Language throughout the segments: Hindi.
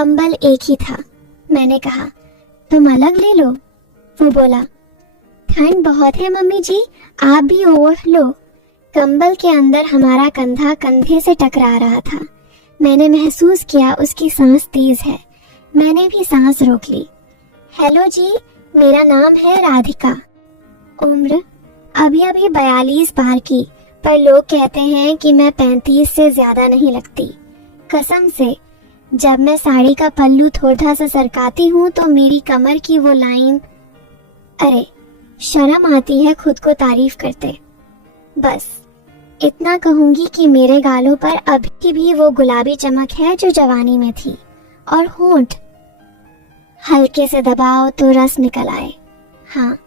कंबल एक ही था। मैंने कहा, तुम अलग ले लो। वो बोला, ठंड बहुत है मम्मी जी, आप भी ओढ़ लो। कंबल के अंदर हमारा कंधा कंधे से टकरा रहा था। मैंने महसूस किया उसकी सांस तेज है। मैंने भी सांस रोक ली। हेलो जी, मेरा नाम है राधिका। उम्र अभी अभी 42 पार की, पर लोग कहते हैं कि मैं 35 से ज्यादा नहीं लगती। कसम से, जब मैं साड़ी का पल्लू थोड़ा सा सरकाती हूँ तो मेरी कमर की वो लाइन, अरे शर्म आती है खुद को तारीफ करते। बस इतना कहूंगी कि मेरे गालों पर अभी भी वो गुलाबी चमक है जो जवानी में थी, और होंठ हल्के से दबाओ तो रस निकल आए। हाँ,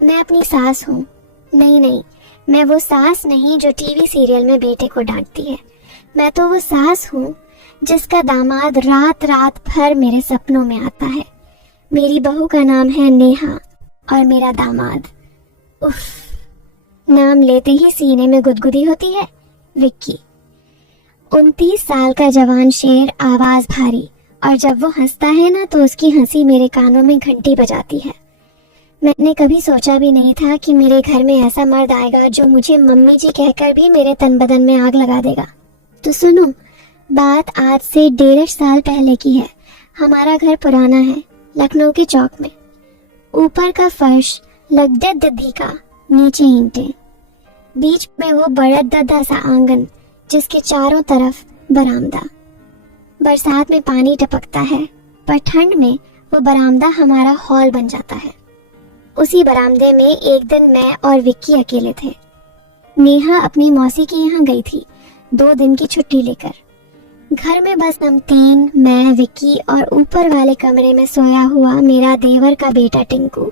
मैं अपनी सास हूँ। नहीं, मैं वो सास नहीं जो टीवी सीरियल में बेटे को डांटती है। मैं तो वो सास हूँ जिसका दामाद रात रात भर मेरे सपनों में आता है। मेरी बहू का नाम है नेहा और मेरा दामाद, उफ, नाम लेते ही सीने में गुदगुदी होती है, विक्की। 29 साल का जवान शेर, आवाज भारी, और जब वो हंसता है ना तो उसकी हंसी मेरे कानों में घंटी बजाती है। मैंने कभी सोचा भी नहीं था कि मेरे घर में ऐसा मर्द आएगा जो मुझे मम्मी जी कहकर भी मेरे तन बदन में आग लगा देगा। तो सुनो, बात आज से 1.5 साल पहले की है। हमारा घर पुराना है, लखनऊ के चौक में। ऊपर का फर्श लगदे दद्दी का, नीचे ईंटें, बीच में वो बड़ा दद्दा सा आंगन जिसके चारों तरफ बरामदा। बरसात में पानी टपकता है, पर ठंड में वो बरामदा हमारा हॉल बन जाता है। उसी बरामदे में एक दिन मैं और विक्की अकेले थे। नेहा अपनी मौसी के यहाँ गई थी 2 दिन की छुट्टी लेकर। घर में बस हम 3, मैं, विक्की और ऊपर वाले कमरे में सोया हुआ मेरा देवर का बेटा टिंकू,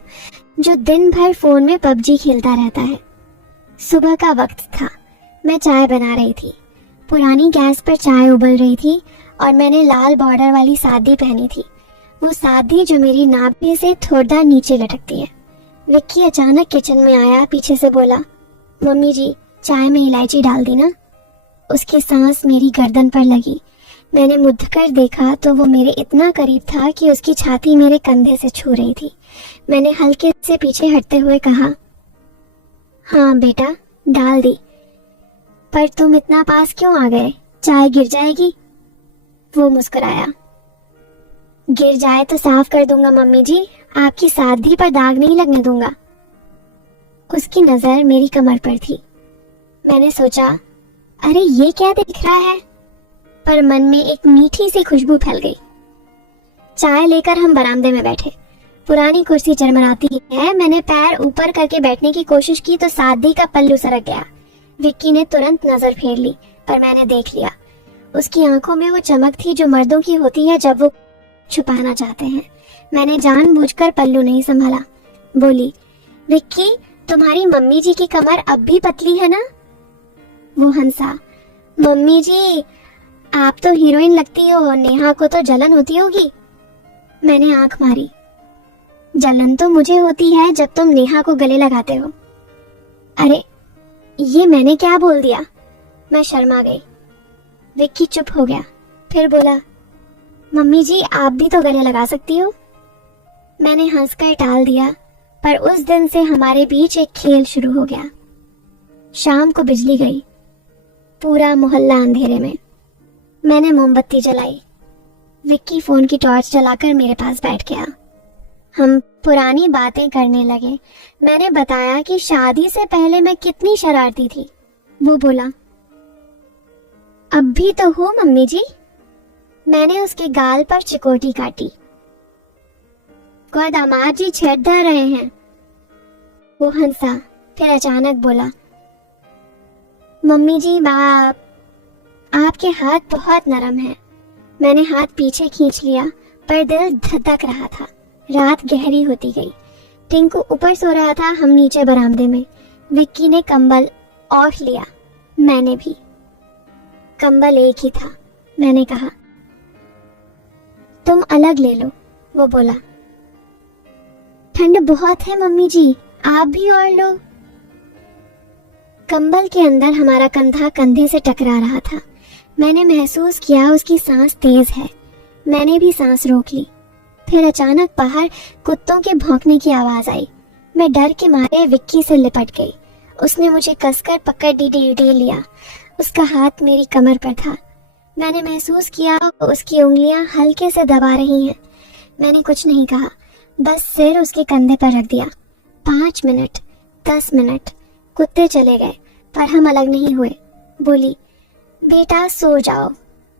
जो दिन भर फोन में पबजी खेलता रहता है। सुबह का वक्त था। मैं चाय बना रही थी। पुरानी गैस पर चाय उबल रही थी और मैंने लाल बॉर्डर वाली सादी पहनी थी, वो सादी जो मेरी नाभि से थोड़ा नीचे लटकती है। विक्की अचानक किचन में आया, पीछे से बोला, मम्मी जी, चाय में इलायची डाल दी ना। उसकी सांस मेरी गर्दन पर लगी। मैंने मुड़ कर देखा तो वो मेरे इतना करीब था कि उसकी छाती मेरे कंधे से छू रही थी। मैंने हल्के से पीछे हटते हुए कहा, हाँ बेटा, डाल दी। पर तुम इतना पास क्यों आ गए? चाय गिर जाएगी। वो मुस्कुराया, गिर जाए तो साफ कर दूंगा मम्मी जी, आपकी सादी पर दाग नहीं लगने दूंगा। उसकी नजर मेरी कमर पर थी। मैंने सोचा, अरे ये क्या दिख रहा है, पर मन में एक मीठी सी खुशबू फैल गई। चाय लेकर हम बरामदे में बैठे। पुरानी कुर्सी चरमराती है। मैंने पैर ऊपर करके बैठने की कोशिश की तो सादी का पल्लू सरक गया। विक्की ने तुरंत नजर फेर ली, पर मैंने देख लिया। उसकी आंखों में वो चमक थी जो मर्दों की होती है जब वो छुपाना चाहते हैं। मैंने जानबूझकर पल्लू नहीं संभाला। बोली, विक्की, तुम्हारी मम्मी जी की कमर अब भी पतली है ना? वो हंसा, मम्मी जी, आप तो हीरोइन लगती हो, नेहा को तो जलन होती होगी। मैंने आंख मारी। जलन तो मुझे होती है जब तुम नेहा को गले लगाते हो। अरे ये मैंने क्या बोल दिया? मैं शर्मा गई। विक्की चुप हो गया, फिर बोला, मम्मी जी, आप भी तो गले लगा सकती हो। मैंने हंसकर टाल दिया, पर उस दिन से हमारे बीच एक खेल शुरू हो गया। शाम को बिजली गई, पूरा मोहल्ला अंधेरे में। मैंने मोमबत्ती जलाई। विक्की फोन की टॉर्च जलाकर मेरे पास बैठ गया। हम पुरानी बातें करने लगे। मैंने बताया कि शादी से पहले मैं कितनी शरारती थी। वो बोला, अब भी तो हो मम्मी जी। मैंने उसके गाल पर चिकोटी काटी। कोई दामाद जी छेड़ धर रहे हैं। वो हंसा, फिर अचानक बोला, मम्मी जी, बाप, आपके हाथ बहुत नरम है। मैंने हाथ पीछे खींच लिया, पर दिल धधक रहा था। रात गहरी होती गई। टिंकू ऊपर सो रहा था, हम नीचे बरामदे में। विक्की ने कंबल ओढ़ लिया, मैंने भी। कंबल एक ही था। मैंने कहा, तुम अलग ले लो। वो बोला, ठंड बहुत है मम्मी जी, आप भी ओढ़ लो। कंबल के अंदर हमारा कंधा कंधे से टकरा रहा था। मैंने महसूस किया उसकी सांस तेज है। मैंने भी सांस रोक ली। फिर अचानक बाहर कुत्तों के भौंकने की आवाज आई। मैं डर के मारे विक्की से लिपट गई। उसने मुझे कसकर पकड़ लिया। उसका हाथ मेरी कमर पर था। मैंने महसूस किया उसकी उंगलियां हल्के से दबा रही हैं। मैंने कुछ नहीं कहा, बस सिर उसके कंधे पर रख दिया। 5 मिनट, 10 मिनट, कुत्ते चले गए पर हम अलग नहीं हुए। बोली, बेटा सो जाओ।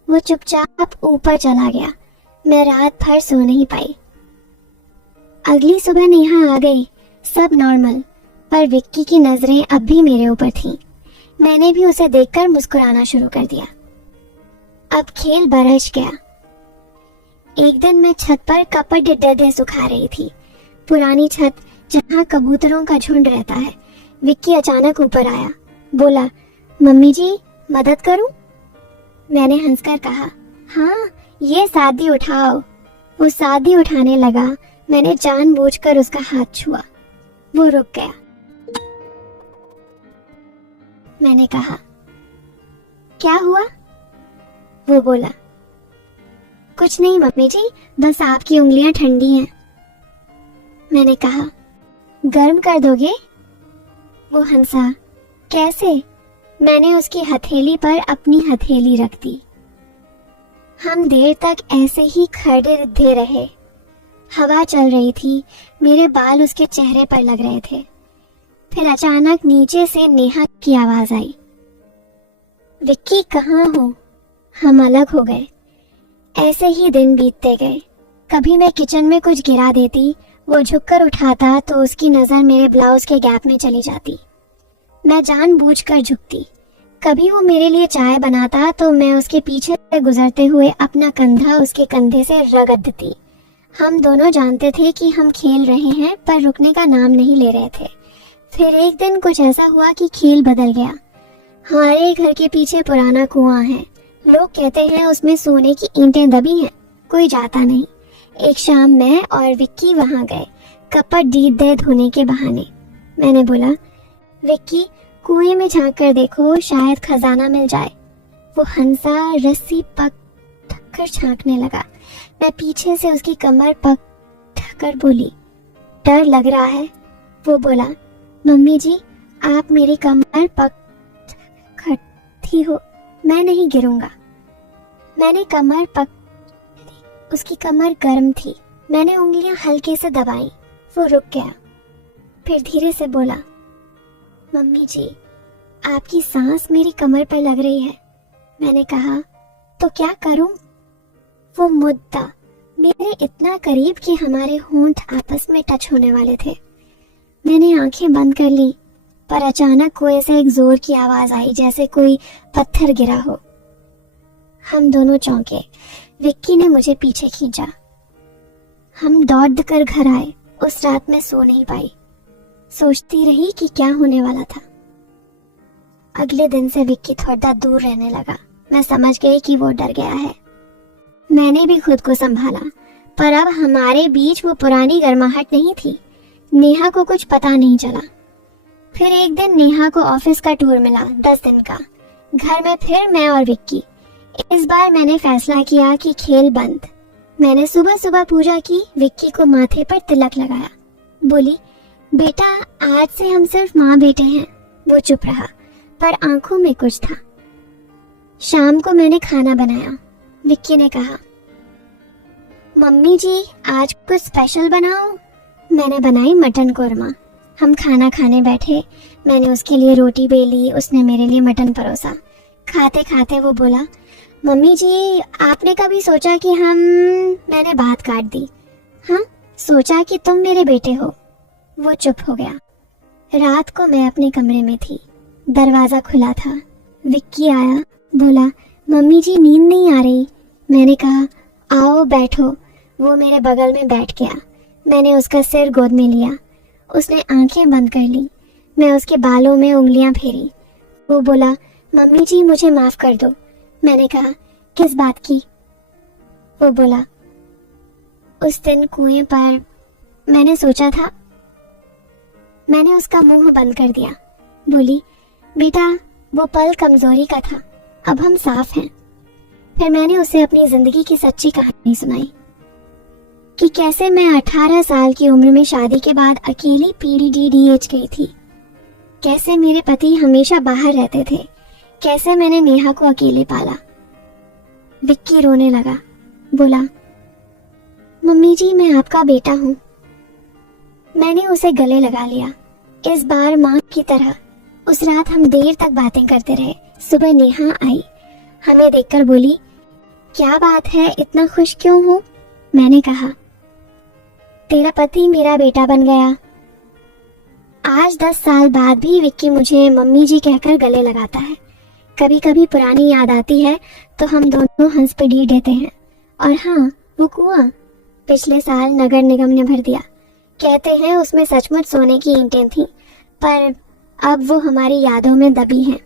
वो चुपचाप ऊपर चला गया। मैं रात भर सो नहीं पाई। अगली सुबह नेहा आ गई, सब नॉर्मल, पर विक्की की नजरें अब भी मेरे ऊपर थीं। मैंने भी उसे देखकर मुस्कुराना शुरू कर दिया। अब खेल बरस गया। एक दिन मैं छत पर कपड़े सुखा रही थी, पुरानी छत जहाँ कबूतरों का झुंड रहता है। विक्की अचानक ऊपर आया, बोला, मम्मी जी मदद करूं? मैंने हंसकर कहा, हाँ ये सादी उठाओ। वो सादी उठाने लगा। मैंने जानबूझकर उसका हाथ छुआ। वो रुक गया। मैंने कहा, क्या हुआ? वो बोला, कुछ नहीं मम्मी जी, बस आपकी उंगलियां ठंडी हैं। मैंने कहा, गर्म कर दोगे? वो हंसा, कैसे? मैंने उसकी हथेली पर अपनी हथेली रख दी। हम देर तक ऐसे ही खड़े रहे। हवा चल रही थी, मेरे बाल उसके चेहरे पर लग रहे थे। फिर अचानक नीचे से नेहा की आवाज आई, विक्की कहाँ हो? हम अलग हो गए। ऐसे ही दिन बीतते गए। कभी मैं किचन में कुछ गिरा देती, वो झुककर उठाता तो उसकी नजर मेरे ब्लाउज के गैप में चली जाती। मैं जानबूझकर झुकती। कभी वो मेरे लिए चाय बनाता तो मैं उसके पीछे से गुजरते हुए अपना कंधा उसके कंधे से रगड़ देती। हम दोनों जानते थे कि हम खेल रहे हैं पर रुकने का नाम नहीं ले रहे थे। फिर एक दिन कुछ ऐसा हुआ कि खेल बदल गया। हमारे घर के पीछे पुराना कुआं है। लोग कहते हैं उसमें सोने की ईंटें दबी हैं, कोई जाता नहीं। एक शाम मैं और विक्की वहां गए, कपड़े धोने के बहाने। मैंने बोला, विक्की कुएं में झांक कर देखो, शायद खजाना मिल जाए। वो हंसा, रस्सी पकड़ कर झांकने लगा। मैं पीछे से उसकी कमर पकड़ कर बोली, डर लग रहा है? वो बोला, मम्मी जी आप मेरी कमर पकड़ती हो, मैं नहीं गिरूंगा। मैंने कमर पकड़ी। उसकी कमर गर्म थी। मैंने उंगलियां हल्के से दबाई। वो रुक गया। फिर धीरे से बोला, मम्मी जी आपकी सांस मेरी कमर पर लग रही है। मैंने कहा, तो क्या करूं? वो मुद्दा मेरे इतना करीब कि हमारे होंठ आपस में टच होने वाले थे। मैंने आंखें बंद कर ली, पर अचानक कुएं से एक जोर की आवाज आई, जैसे कोई पत्थर गिरा हो। हम दोनों चौंके। विक्की ने मुझे पीछे खींचा। हम दौड़ कर घर आए। उस रात मैं सो नहीं पाई। सोचती रही कि क्या होने वाला था। अगले दिन से विक्की थोड़ा दूर रहने लगा। मैं समझ गई कि वो डर गया है। मैंने भी खुद को संभाला, पर अब हमारे बीच वो पुरानी गर्माहट नहीं थी। नेहा को कुछ पता नहीं चला। फिर एक दिन नेहा को ऑफिस का टूर मिला, 10 दिन का। घर में फिर मैं और विक्की। इस बार मैंने फैसला किया कि खेल बंद। मैंने सुबह सुबह पूजा की, विक्की को माथे पर तिलक लगाया। बोली, बेटा आज से हम सिर्फ माँ बेटे हैं। वो चुप रहा, पर आंखों में कुछ था। शाम को मैंने खाना बनाया। विक्की ने कहा, मम्मी जी आज कुछ स्पेशल बनाओ। मैंने बनाई मटन कोरमा। हम खाना खाने बैठे। मैंने उसके लिए रोटी बेली, उसने मेरे लिए मटन परोसा। खाते खाते वो बोला, मम्मी जी आपने कभी सोचा कि मैंने बात काट दी। हाँ, सोचा कि तुम मेरे बेटे हो। वो चुप हो गया। रात को मैं अपने कमरे में थी। दरवाजा खुला था। विक्की आया, बोला, मम्मी जी नींद नहीं आ रही। मैंने कहा, आओ बैठो। वो मेरे बगल में बैठ गया। मैंने उसका सिर गोद में लिया। उसने आंखें बंद कर ली। मैं उसके बालों में उंगलियां फेरी। वो बोला, मम्मी जी मुझे माफ कर दो। मैंने कहा, किस बात की? वो बोला, उस दिन कुएं पर मैंने सोचा था। मैंने उसका मुंह बंद कर दिया। बोली, बेटा वो पल कमजोरी का था, अब हम साफ हैं। फिर मैंने उसे अपनी जिंदगी की सच्ची कहानी सुनाई कि कैसे मैं 18 साल की उम्र में शादी के बाद अकेली PDDH गई थी, कैसे मेरे पति हमेशा बाहर रहते थे, कैसे मैंने नेहा को अकेले पाला। विक्की रोने लगा, बोला, मम्मी जी मैं आपका बेटा हूँ। मैंने उसे गले लगा लिया, इस बार माँ की तरह। उस रात हम देर तक बातें करते रहे। सुबह नेहा आई, हमें देखकर बोली, क्या बात है, इतना खुश क्यों हो? मैंने कहा, तेरा पति मेरा बेटा बन गया। आज 10 साल बाद भी विक्की मुझे मम्मी जी कहकर गले लगाता है। कभी कभी पुरानी याद आती है तो हम दोनों हंस पड़ी देते हैं। और हाँ, वो कुआं पिछले साल नगर निगम ने भर दिया। कहते हैं उसमें सचमुच सोने की ईंटें थीं, पर अब वो हमारी यादों में दबी हैं।